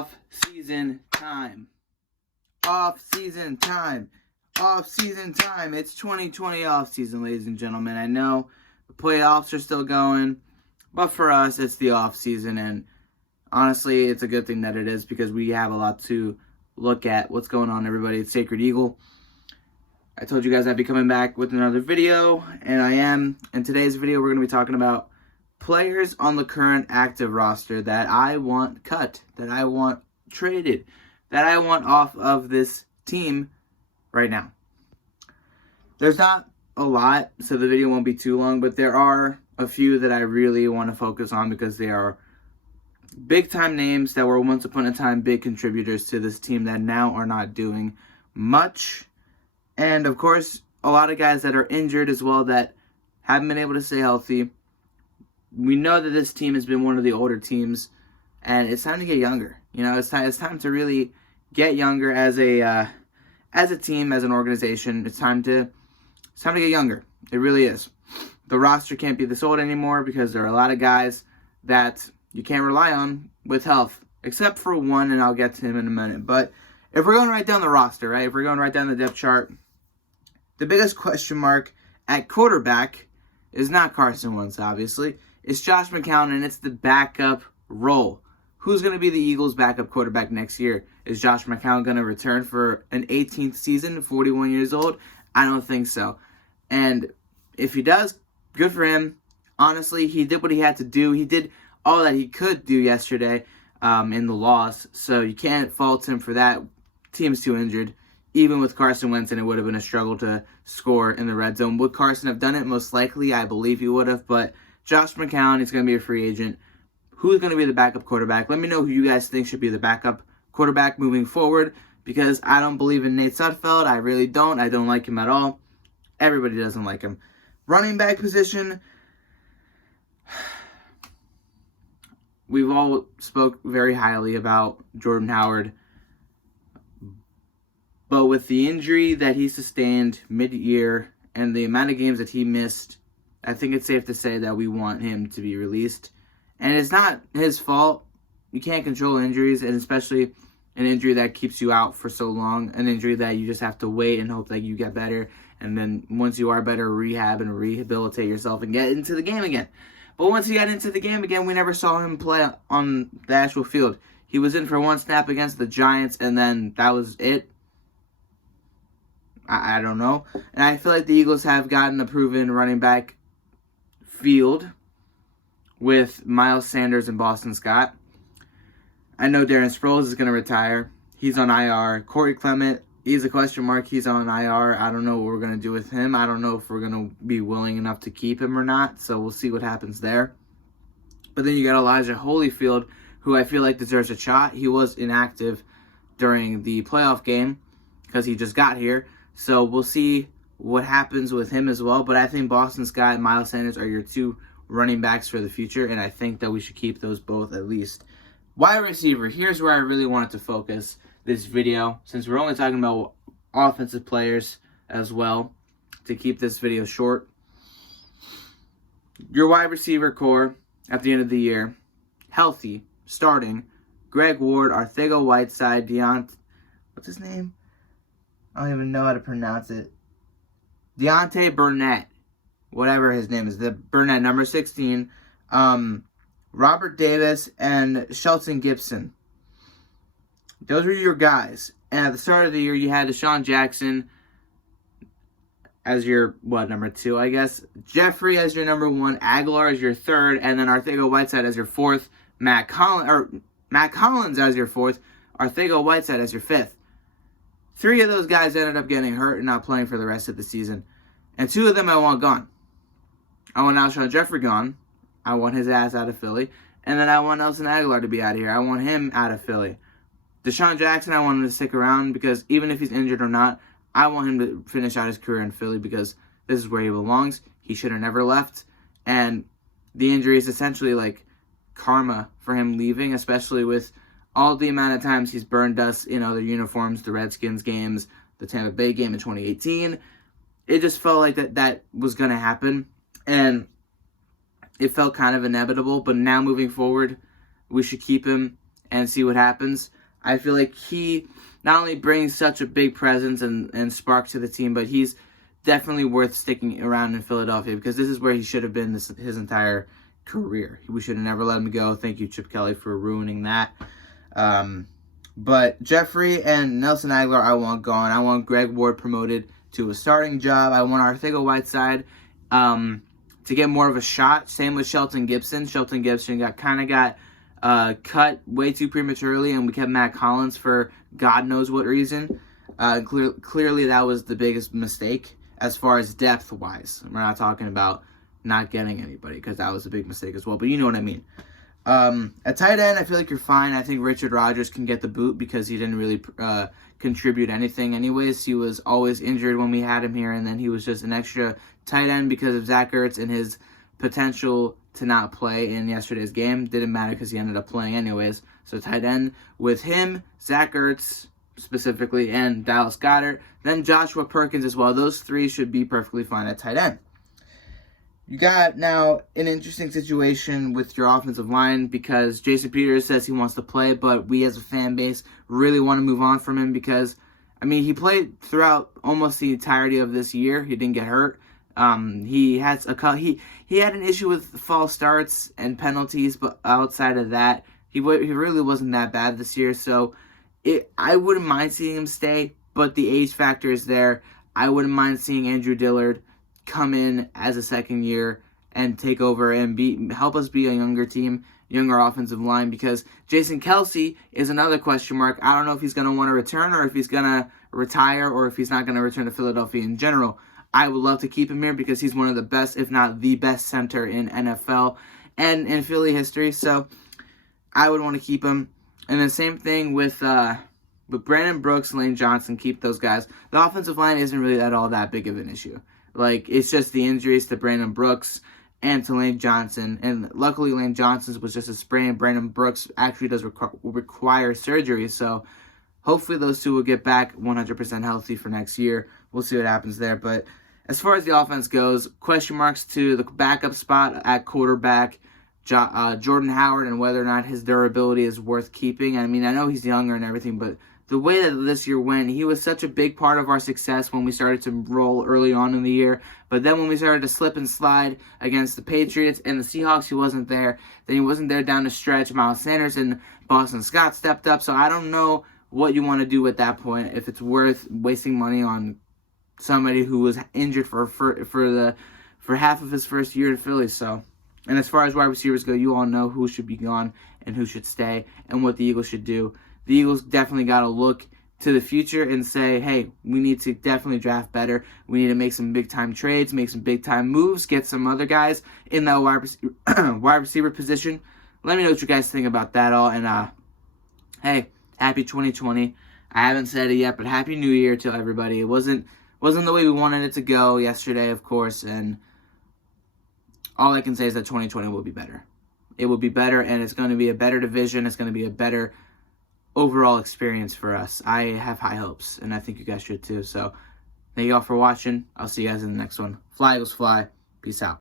Off-season time. Off-season time. Off-season time. It's 2020 off-season, ladies and gentlemen. I know the playoffs are still going, but for us, it's the off-season, and honestly, it's a good thing that it is because we have a lot to look at. What's going on, everybody? It's Sacred Eagle. I told you guys I'd be coming back with another video, and I am. In today's video, we're going to be talking about players on the current active roster that I want cut, that I want traded, that I want off of this team right now. There's not a lot, so the video won't be too long, but there are a few that I really want to focus on because they are big-time names that were once upon a time big contributors to this team that now are not doing much. And, of course, a lot of guys that are injured as well that haven't been able to stay healthy. We know that this team has been one of the older teams, and it's time to get younger. You know, it's time to really get younger as a team, as an organization. It's time to get younger. It really is. The roster can't be this old anymore because there are a lot of guys that you can't rely on with health, except for one, and I'll get to him in a minute. But if we're going right down the roster, right, if we're going right down the depth chart, the biggest question mark at quarterback is not Carson Wentz, obviously. It's Josh McCown, and it's the backup role. Who's going to be the Eagles' backup quarterback next year? Is Josh McCown going to return for an 18th season, 41 years old? I don't think so. And if he does, good for him. Honestly, he did what he had to do. He did all that he could do yesterday in the loss, so you can't fault him for that. Team's too injured. Even with Carson Wentz, and it would have been a struggle to score in the red zone. Would Carson have done it? Most likely, I believe he would have, but Josh McCown is going to be a free agent. Who's going to be the backup quarterback? Let me know who you guys think should be the backup quarterback moving forward, because I don't believe in Nate Sudfeld. I really don't. I don't like him at all. Everybody doesn't like him. Running back position, we've all spoke very highly about Jordan Howard, but with the injury that he sustained mid-year and the amount of games that he missed, I think it's safe to say that we want him to be released. And it's not his fault. You can't control injuries, and especially an injury that keeps you out for so long, an injury that you just have to wait and hope that you get better. And then once you are better, rehab and rehabilitate yourself and get into the game again. But once he got into the game again, we never saw him play on the actual field. He was in for one snap against the Giants, and then that was it. I don't know. And I feel like the Eagles have gotten a proven running back field with Miles Sanders and Boston Scott. I know Darren Sproles is going to retire. He's on IR. Corey Clement, he's a question mark. He's on IR. I don't know what we're going to do with him. I don't know if we're going to be willing enough to keep him or not. So we'll see what happens there. But then you got Elijah Holyfield, who I feel like deserves a shot. He was inactive during the playoff game because he just got here. So we'll see what happens with him as well. But I think Boston Scott and Miles Sanders are your two running backs for the future, and I think that we should keep those both at least. Wide receiver, here's where I really wanted to focus this video, since we're only talking about offensive players as well, to keep this video short. Your wide receiver core at the end of the year, healthy, starting, Greg Ward, Arcega-Whiteside, what's his name? I don't even know how to pronounce it. Deontay Burnett, whatever his name is, the Burnett, number 16, Robert Davis, and Shelton Gibson. Those were your guys. And at the start of the year, you had Deshaun Jackson as your, number 2, I guess. Jeffrey as your number 1, Aguilar as your 3rd, and then Arcega-Whiteside as your 4th, Matt Collins as your 4th, Arcega-Whiteside as your 5th. 3 of those guys ended up getting hurt and not playing for the rest of the season. And 2 of them I want gone. I want Alshon Jeffrey gone. I want his ass out of Philly. And then I want Nelson Aguilar to be out of here. I want him out of Philly. Deshaun Jackson, I want him to stick around because even if he's injured or not, I want him to finish out his career in Philly because this is where he belongs. He should have never left. And the injury is essentially like karma for him leaving, especially with all the amount of times he's burned us in other uniforms, the Redskins games, the Tampa Bay game in 2018. It just felt like that was going to happen. And it felt kind of inevitable. But now moving forward, we should keep him and see what happens. I feel like he not only brings such a big presence and spark to the team, but he's definitely worth sticking around in Philadelphia because this is where he should have been his entire career. We should have never let him go. Thank you, Chip Kelly, for ruining that. But Jeffrey and Nelson Aguilar, I want gone. I want Greg Ward promoted to a starting job. I want Arcega-Whiteside to get more of a shot. Same with Shelton Gibson. Shelton Gibson got cut way too prematurely, and we kept Matt Collins for God knows what reason. Clearly, that was the biggest mistake as far as depth-wise. We're not talking about not getting anybody because that was a big mistake as well, but you know what I mean. At tight end, I feel like you're fine. I think Richard Rodgers can get the boot because he didn't really contribute anything anyways. He was always injured when we had him here, and then he was just an extra tight end because of Zach Ertz and his potential to not play in yesterday's game. Didn't matter because he ended up playing anyways. So tight end with him, Zach Ertz specifically, and Dallas Goedert. Then Joshua Perkins as well. Those three should be perfectly fine at tight end. You got now an interesting situation with your offensive line because Jason Peters says he wants to play, but we as a fan base really want to move on from him because, I mean, he played throughout almost the entirety of this year. He didn't get hurt. He had an issue with false starts and penalties, but outside of that, he really wasn't that bad this year. So I wouldn't mind seeing him stay, but the age factor is there. I wouldn't mind seeing Andrew Dillard come in as a second year and take over and help us be a younger team, younger offensive line, because Jason Kelce is another question mark. I don't know if he's going to want to return or if he's going to retire or if he's not going to return to Philadelphia in general. I would love to keep him here because he's one of the best, if not the best center in NFL and in Philly history. So I would want to keep him. And the same thing with Brandon Brooks, Lane Johnson, keep those guys. The offensive line isn't really all that big of an issue. Like, it's just the injuries to Brandon Brooks and to Lane Johnson. And luckily, Lane Johnson's was just a sprain. Brandon Brooks actually does require surgery. So hopefully those two will get back 100% healthy for next year. We'll see what happens there. But as far as the offense goes, question marks to the backup spot at quarterback, Jordan Howard, and whether or not his durability is worth keeping. I mean, I know he's younger and everything, but the way that this year went, he was such a big part of our success when we started to roll early on in the year. But then when we started to slip and slide against the Patriots and the Seahawks, he wasn't there. Then he wasn't there down the stretch. Miles Sanders and Boston Scott stepped up. So I don't know what you want to do at that point, if it's worth wasting money on somebody who was injured for half of his first year in Philly. So, and as far as wide receivers go, you all know who should be gone and who should stay and what the Eagles should do. The Eagles definitely got to look to the future and say, hey, we need to definitely draft better. We need to make some big-time trades, make some big-time moves, get some other guys in that wide receiver position. Let me know what you guys think about that all. And, hey, happy 2020. I haven't said it yet, but happy New Year to everybody. It wasn't the way we wanted it to go yesterday, of course, and all I can say is that 2020 will be better. It will be better, and it's going to be a better division. It's going to be a better overall experience for us. I have high hopes, and I think you guys should too. So thank you all for watching. I'll see you guys in the next one. Fly Eagles fly. Peace out.